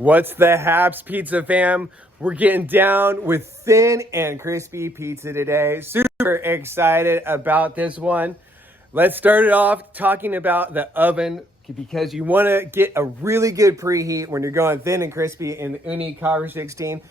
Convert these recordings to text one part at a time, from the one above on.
What's the haps, pizza fam? We're getting down with thin and crispy pizza today. Super excited about this one. Let's start it off talking about the oven because you want to get a really good preheat when you're going thin and crispy in the Ooni Karu 16.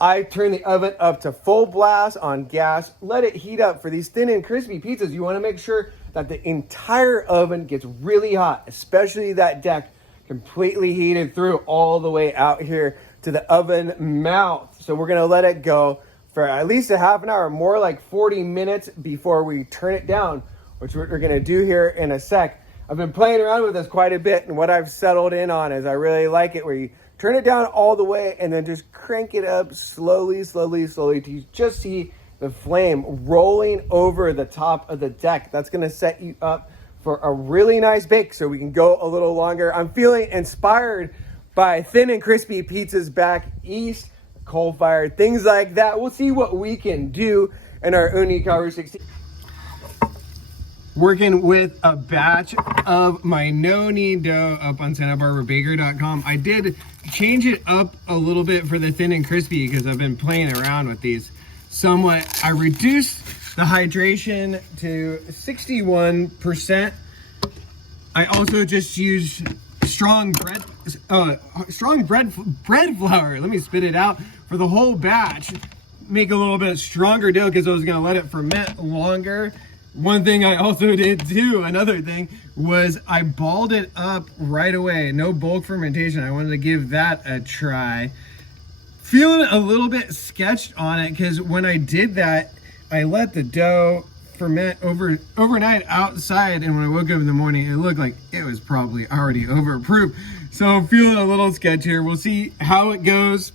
I turn the oven up to full blast on gas. Let it heat up. For these thin and crispy pizzas, you want to make sure that the entire oven gets really hot, especially that deck completely heated through all the way out here to the oven mouth. So we're gonna let it go for at least a half an hour, more like 40 minutes before we turn it down, which we're gonna do here in a sec. I've been playing around with this quite a bit, and what I've settled in on is I really like it where you turn it down all the way and then just crank it up slowly till you just see the flame rolling over the top of the deck. That's gonna set you up for a really nice bake so we can go a little longer. I'm feeling inspired by thin and crispy pizzas back east, coal-fired, things like that. We'll see what we can do in our Ooni Karu 16. Working with a batch of my no-knead dough up on SantaBarbaraBaker.com. I did change it up a little bit for the thin and crispy because I've been playing around with these somewhat. I reduced the hydration to 61%. I also just use strong bread flour. Let me spit it out for the whole batch. Make a little bit stronger dough because I was gonna let it ferment longer. One thing I also did too, another thing, was I balled it up right away. No bulk fermentation. I wanted to give that a try. Feeling a little bit sketched on it because when I did that, I let the dough ferment overnight outside, and when I woke up in the morning, it looked like it was probably already overproof. So I'm feeling a little sketch here. We'll see how it goes.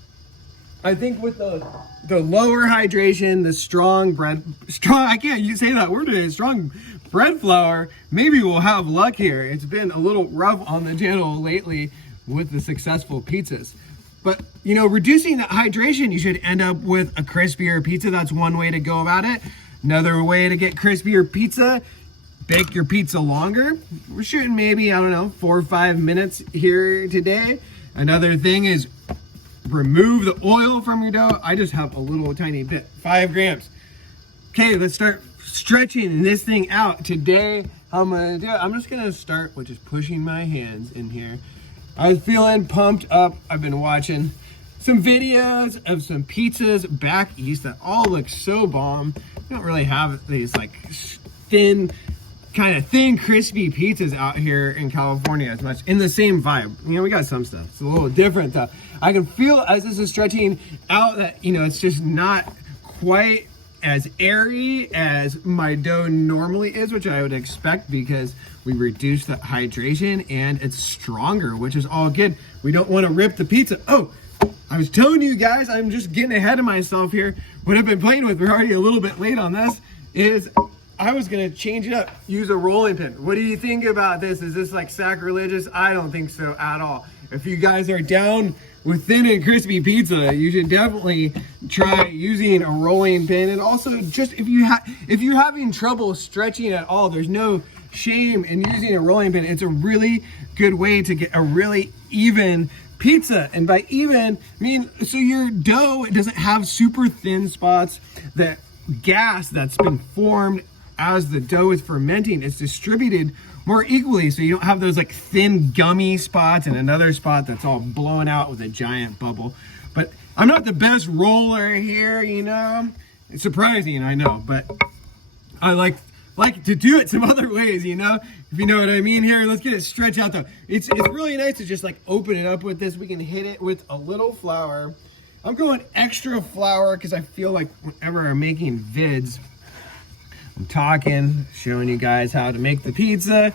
I think with the lower hydration, the strong, I can't say that word today, strong bread flour, maybe we'll have luck here. It's been a little rough on the channel lately with the successful pizzas. But, you know, reducing the hydration, you should end up with a crispier pizza. That's one way to go about it. Another way to get crispier pizza, bake your pizza longer. We're shooting maybe, I don't know, 4 or 5 minutes here today. Another thing is remove the oil from your dough. I just have a little tiny bit, 5 grams. Okay, let's start stretching this thing out. Today, how I'm gonna do it, I'm just gonna start with just pushing my hands in here. I was feeling pumped up. I've been watching some videos of some pizzas back east that all look so bomb. We don't really have these like thin, crispy pizzas out here in California as much in the same vibe. You know, we got some stuff. It's a little different though. I can feel as this is stretching out that, you know, it's just not quite as airy as my dough normally is, which I would expect because we reduced the hydration and it's stronger, which is all good. We don't want to rip the pizza. Oh, I was telling you guys, I'm just getting ahead of myself here. What I've been playing with, we're already a little bit late on this, is I was gonna change it up, use a rolling pin. What do you think about this? Is this like sacrilegious? I don't think so at all. If you guys are down with thin and crispy pizza, you should definitely try using a rolling pin. And also, just if you're having trouble stretching at all, there's no shame in using a rolling pin. It's a really good way to get a really even pizza. And by even, I mean, so your dough doesn't have super thin spots. The gas that's been formed as the dough is fermenting is distributed more equally, so you don't have those like thin gummy spots and another spot that's all blown out with a giant bubble. But I'm not the best roller here, you know. It's surprising, I know, but I like to do it some other ways, you know, if you know what I mean here. Let's get it stretched out though. It's really nice to just like open it up with this. We can hit it with a little flour. I'm going extra flour because I feel like whenever I'm making vids, I'm talking, showing you guys how to make the pizza,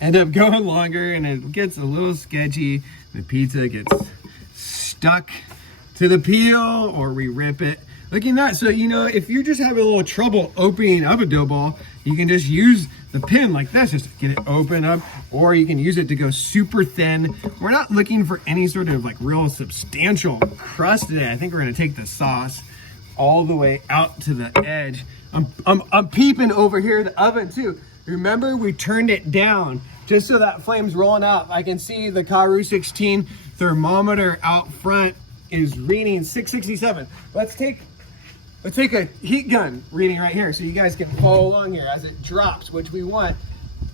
end up going longer and it gets a little sketchy. The pizza gets stuck to the peel or we rip it. Looking at that, so you know, if you're just having a little trouble opening up a dough ball, you can just use the pin like this, just to get it open up, or you can use it to go super thin. We're not looking for any sort of like real substantial crust today. I think we're gonna take the sauce all the way out to the edge. I'm peeping over here the oven too. Remember, we turned it down just so that flame's rolling up. I can see the Karu 16 thermometer out front is reading 667. Let's take a heat gun reading right here so you guys can follow along here as it drops, which we want.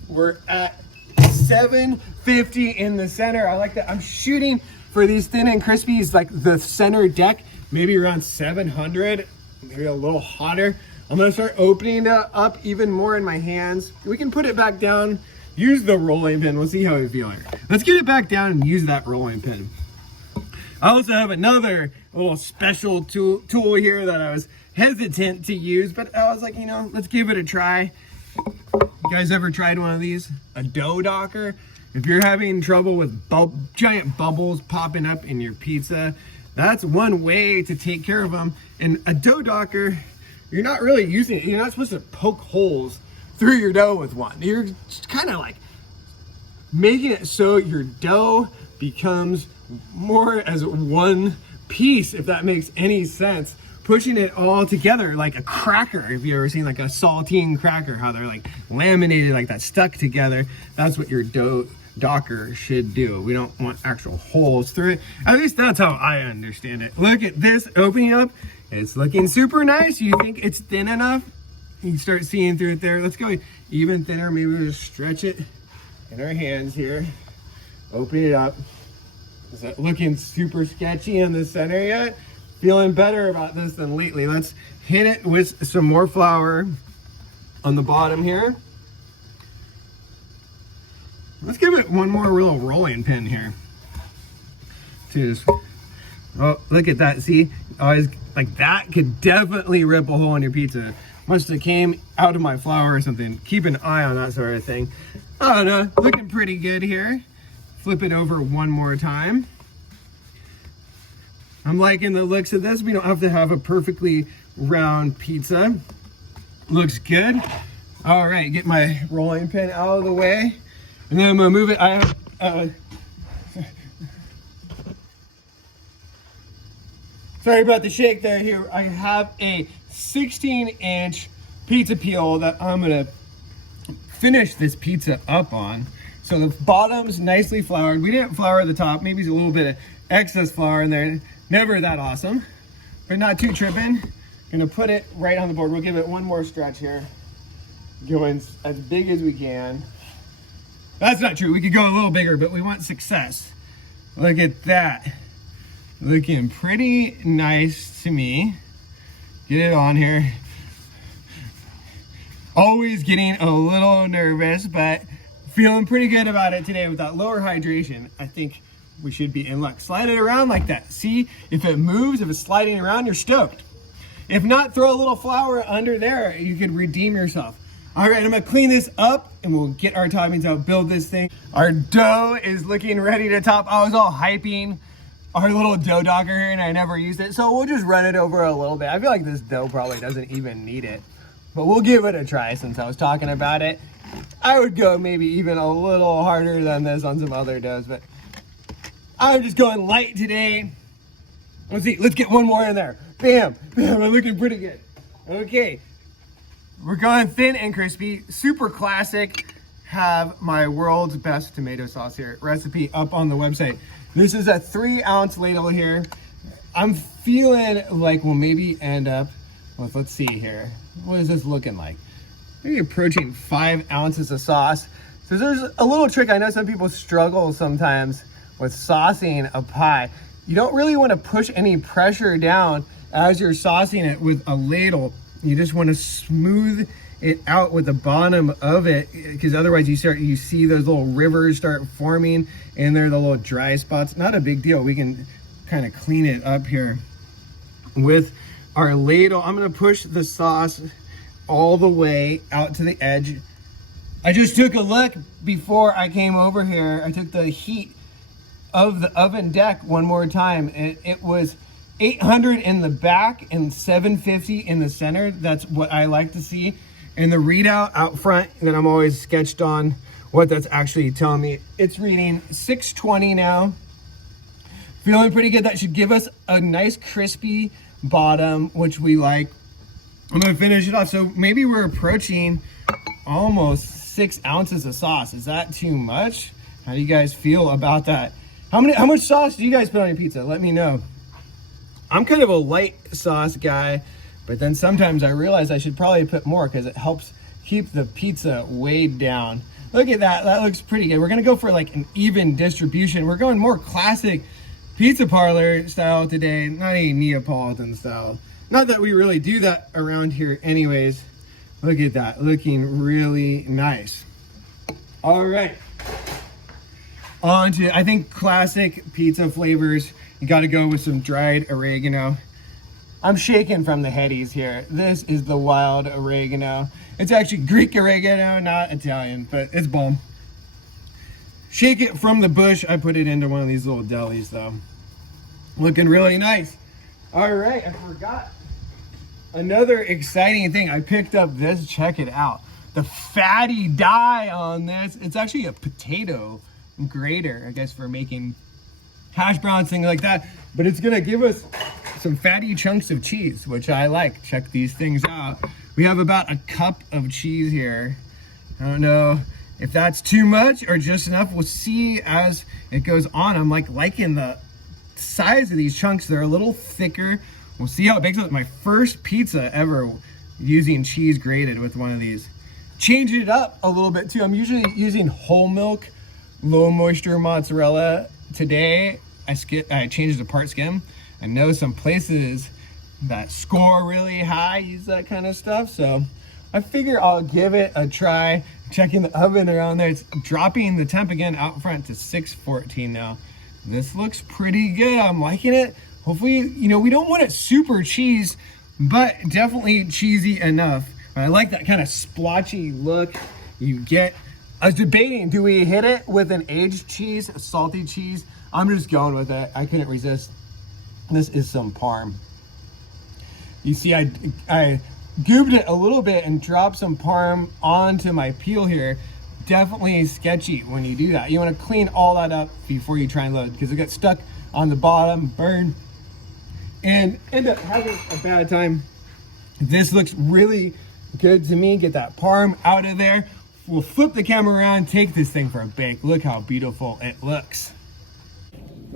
We're at 750 in the center. I like that. I'm shooting for these thin and crispies, like the center deck, maybe around 700, maybe a little hotter. I'm gonna start opening it up even more in my hands. We can put it back down, use the rolling pin. We'll see how we feel here. Let's get it back down and use that rolling pin. I also have another little special tool here that I was hesitant to use, but I was like, you know, let's give it a try. You guys ever tried one of these? A dough docker? If you're having trouble with giant bubbles popping up in your pizza, that's one way to take care of them. And a dough docker, you're not really using it. You're not supposed to poke holes through your dough with one. You're just kind of like making it so your dough becomes more as one piece, if that makes any sense. Pushing it all together like a cracker. If you've ever seen like a saltine cracker, how they're like laminated like that, stuck together. That's what your dough docker should do. We don't want actual holes through it. At least that's how I understand it. Look at this opening up. It's looking super nice. You think it's thin enough? You start seeing through it there. Let's go even thinner. Maybe we'll just stretch it in our hands here. Open it up. Is it looking super sketchy in the center yet? Feeling better about this than lately. Let's hit it with some more flour on the bottom here. Let's give it one more real rolling pin here. Oh, look at that. See, always like that could definitely rip a hole in your pizza. Must have came out of my flour or something. Keep an eye on that sort of thing. Oh no, looking pretty good here. Flip it over one more time. I'm liking the looks of this. We don't have to have a perfectly round pizza. Looks good. All right, get my rolling pin out of the way. And then I'm gonna move it. I have, sorry about the shake there here. I have a 16-inch pizza peel that I'm gonna finish this pizza up on. So the bottom's nicely floured. We didn't flour the top. Maybe it's a little bit of excess flour in there. Never that awesome, but not too tripping. Gonna put it right on the board. We'll give it one more stretch here. Going as big as we can. That's not true. We could go a little bigger, but we want success. Look at that. Looking pretty nice to me. Get it on here. Always getting a little nervous, but feeling pretty good about it today. With that lower hydration, I think we should be in luck. Slide it around like that. See, if it moves, if it's sliding around, you're stoked. If not, throw a little flour under there. You could redeem yourself. All right, I'm gonna clean this up and we'll get our toppings out, build this thing. Our dough is looking ready to top. I was all hyping our little dough docker here and I never used it. So we'll just run it over a little bit. I feel like this dough probably doesn't even need it, but we'll give it a try since I was talking about it. I would go maybe even a little harder than this on some other doughs, but I'm just going light today. Let's see, let's get one more in there. Bam, bam, I'm looking pretty good. Okay, we're going thin and crispy, super classic. Have my world's best tomato sauce here. Recipe up on the website. This is a 3-ounce ladle here. I'm feeling like we'll maybe end up with, let's see here. What is this looking like? Maybe approaching 5 ounces of sauce. So there's a little trick. I know some people struggle sometimes with saucing a pie. You don't really want to push any pressure down as you're saucing it with a ladle. You just want to smooth it out with the bottom of it, because otherwise you see those little rivers start forming and they're the little dry spots. Not a big deal. We can kind of clean it up here with our ladle. I'm going to push the sauce all the way out to the edge. I just took a look before I came over here. I took the heat of the oven deck one more time, and it was 800 in the back and 750 in the center. That's what I like to see. And the readout out front that I'm always sketched on what that's actually telling me. It's reading 620 now. Feeling pretty good. That should give us a nice crispy bottom, which we like. I'm gonna finish it off. So maybe we're approaching almost 6 ounces of sauce. Is that too much? How do you guys feel about that? How much sauce do you guys put on your pizza? Let me know. I'm kind of a light sauce guy, but then sometimes I realize I should probably put more because it helps keep the pizza weighed down. Look at that, that looks pretty good. We're gonna go for like an even distribution. We're going more classic pizza parlor style today, not a Neapolitan style. Not that we really do that around here anyways. Look at that, looking really nice. All right, on to, I think, classic pizza flavors. You gotta go with some dried oregano. I'm shaking from the headies here. This is the wild oregano. It's actually Greek oregano, not Italian, but it's bomb. Shake it from the bush. I put it into one of these little delis though. Looking really nice. All right, I forgot another exciting thing. I picked up this, check it out. The fatty die on this. It's actually a potato grater, I guess, for making hash browns, things like that. But it's gonna give us some fatty chunks of cheese, which I like. Check these things out. We have about a cup of cheese here. I don't know if that's too much or just enough. We'll see as it goes on. I'm liking the size of these chunks. They're a little thicker. We'll see how it bakes. My first pizza ever using cheese grated with one of these. Changed it up a little bit too. I'm usually using whole milk, low moisture mozzarella. Today, I changed it to part skim. I know some places that score really high use that kind of stuff, so I figure I'll give it a try. Checking the oven around there, it's dropping the temp again out front to 614 now. This looks pretty good. I'm liking it. Hopefully, you know, we don't want it super cheese, but definitely cheesy enough. I like that kind of splotchy look you get. I was debating, do we hit it with an aged cheese, a salty cheese? I'm just going with it. I couldn't resist. This is some parm. You see, I goobed it a little bit and dropped some parm onto my peel here. Definitely sketchy when you do that. You want to clean all that up before you try and load, because it gets stuck on the bottom, burn, and end up having a bad time. This looks really good to me. Get that parm out of there. We'll flip the camera around, take this thing for a bake. Look how beautiful it looks.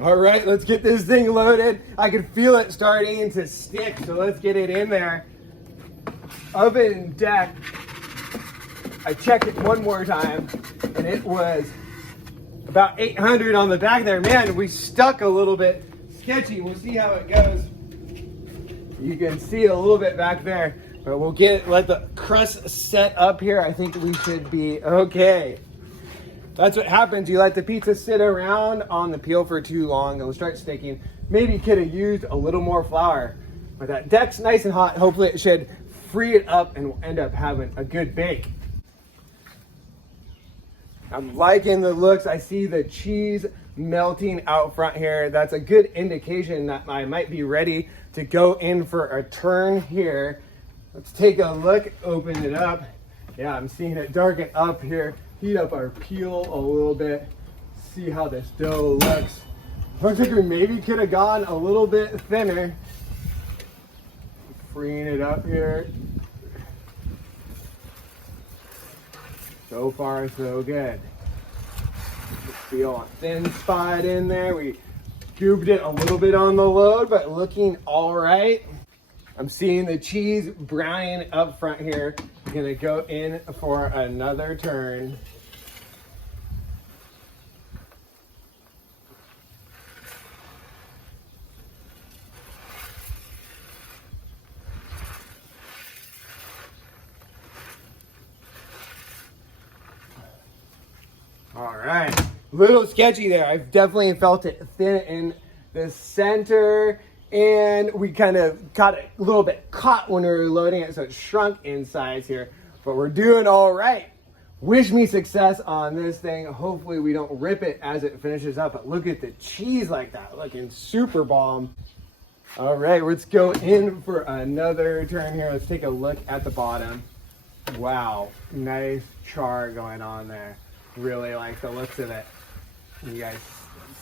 All right, let's get this thing loaded. I can feel it starting to stick, so let's get it in there. Oven deck. I checked it one more time, and it was about 800 on the back there. Man, we stuck a little bit sketchy. We'll see how it goes. You can see it a little bit back there, but we'll let the crust set up here. I think we should be okay. That's what happens. You let the pizza sit around on the peel for too long, it'll start sticking. Maybe you could have used a little more flour, but that deck's nice and hot. Hopefully it should free it up and we'll end up having a good bake. I'm liking the looks. I see the cheese melting out front here. That's a good indication that I might be ready to go in for a turn here. Let's take a look, open it up. Yeah, I'm seeing it darken up here. Heat up our peel a little bit. See how this dough looks. Looks like we maybe could have gone a little bit thinner. Freeing it up here. So far, so good. Feel a thin spot in there. We goobed it a little bit on the load, but looking all right. I'm seeing the cheese browning up front here. I'm gonna go in for another turn. All right, little sketchy there. I've definitely felt it thin in the center, and we kind of got it a little bit caught when we were loading it, so it shrunk in size here, but we're doing all right. Wish me success on this thing. Hopefully we don't rip it as it finishes up, but look at the cheese like that, looking super bomb. All right, let's go in for another turn here. Let's take a look at the bottom. Wow, nice char going on there. Really like the looks of it. You guys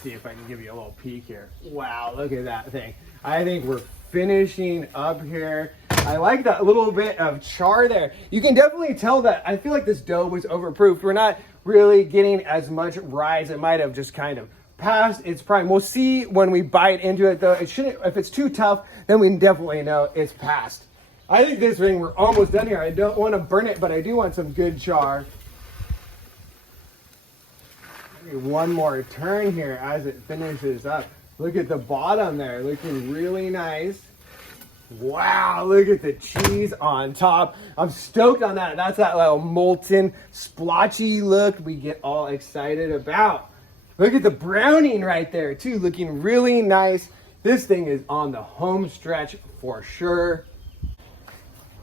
see if I can give you a little peek here. Wow, look at that thing. I think we're finishing up here. I like that little bit of char there. You can definitely tell that I feel like this dough was overproofed. We're not really getting as much rise. It might have just kind of past its prime. We'll see when we bite into it though. It shouldn't, if it's too tough, then we definitely know it's past. I think this ring, we're almost done here. I don't want to burn it, but I do want some good char. Maybe one more turn here as it finishes up. Look at the bottom there, looking really nice. Wow, look at the cheese on top. I'm stoked on that. That's that little molten, splotchy look we get all excited about. Look at the browning right there too, looking really nice. This thing is on the home stretch for sure.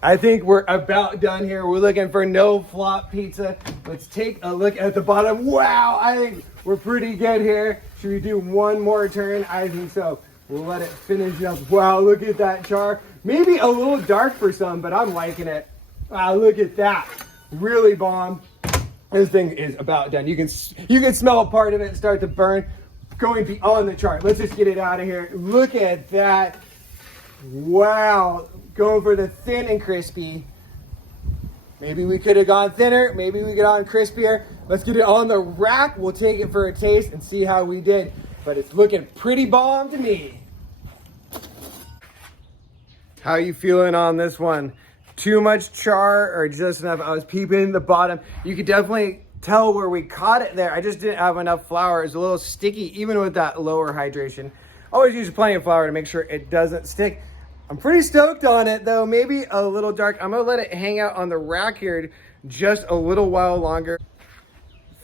I think we're about done here. We're looking for no flop pizza. Let's take a look at the bottom. Wow, I think we're pretty good here. Should we do one more turn? I think so. We'll let it finish up. Wow, look at that char. Maybe a little dark for some, but I'm liking it. Wow, look at that. Really bomb. This thing is about done. You can smell a part of it start to burn. Going beyond the chart. Let's just get it out of here. Look at that. Wow. Going for the thin and crispy. Maybe we could have gone thinner. Maybe we could have gone crispier. Let's get it on the rack. We'll take it for a taste and see how we did. But it's looking pretty bomb to me. How you feeling on this one? Too much char or just enough? I was peeping the bottom. You could definitely tell where we caught it there. I just didn't have enough flour. It's a little sticky even with that lower hydration. Always use plenty of flour to make sure it doesn't stick. I'm pretty stoked on it though. Maybe a little dark. I'm gonna let it hang out on the rack here just a little while longer.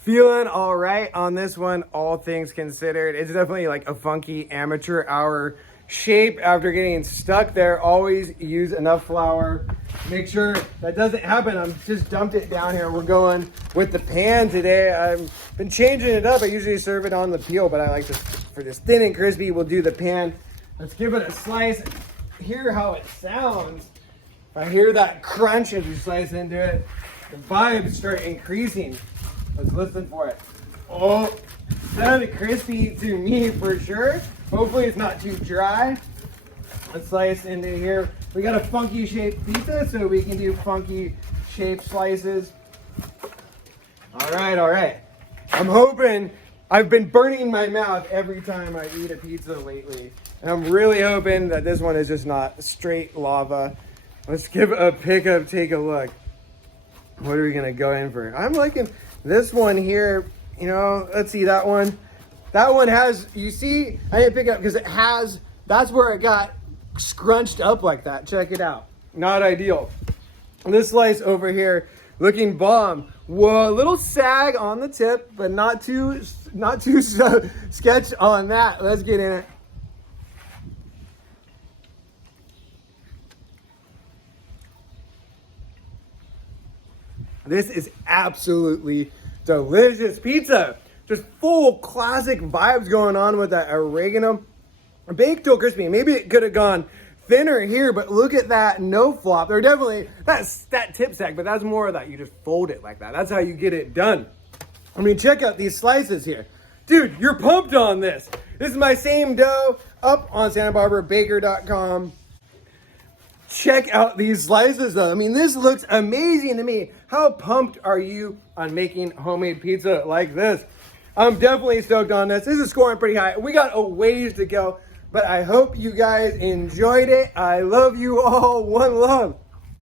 Feeling all right on this one, all things considered. It's definitely like a funky amateur hour shape after getting stuck there. Always use enough flour. Make sure that doesn't happen. I've just dumped it down here. We're going with the pan today. I've been changing it up. I usually serve it on the peel, but I like this for this thin and crispy. We'll do the pan. Let's give it a slice. Hear how it sounds. If I hear that crunch as we slice into it, the vibes start increasing. Let's listen for it. Oh, sounded crispy to me for sure. Hopefully it's not too dry. Let's slice into here. We got a funky shaped pizza, so we can do funky shaped slices. All right. I'm hoping, I've been burning my mouth every time I eat a pizza lately. And I'm really hoping that this one is just not straight lava. Let's give a pickup, take a look. What are we gonna go in for? I'm liking this one here. You know, let's see that one. That one has, you see, I didn't pick it up because it has, that's where it got scrunched up like that. Check it out. Not ideal. And this slice over here, looking bomb. Whoa, a little sag on the tip, but not too sketch on that. Let's get in it. This is absolutely delicious pizza. Just full classic vibes going on with that oregano. Baked till crispy. Maybe it could have gone thinner here, but look at that no flop. They're definitely, that's that tip sack, but that's more of that. You just fold it like that. That's how you get it done. I mean, check out these slices here. Dude, you're pumped on this. This is my same dough up on SantaBarbaraBaker.com. Check out these slices though. I mean, this looks amazing to me. How pumped are you on making homemade pizza like this? I'm definitely stoked on this. This is scoring pretty high. We got a ways to go, but I hope you guys enjoyed it. I love you all. One love.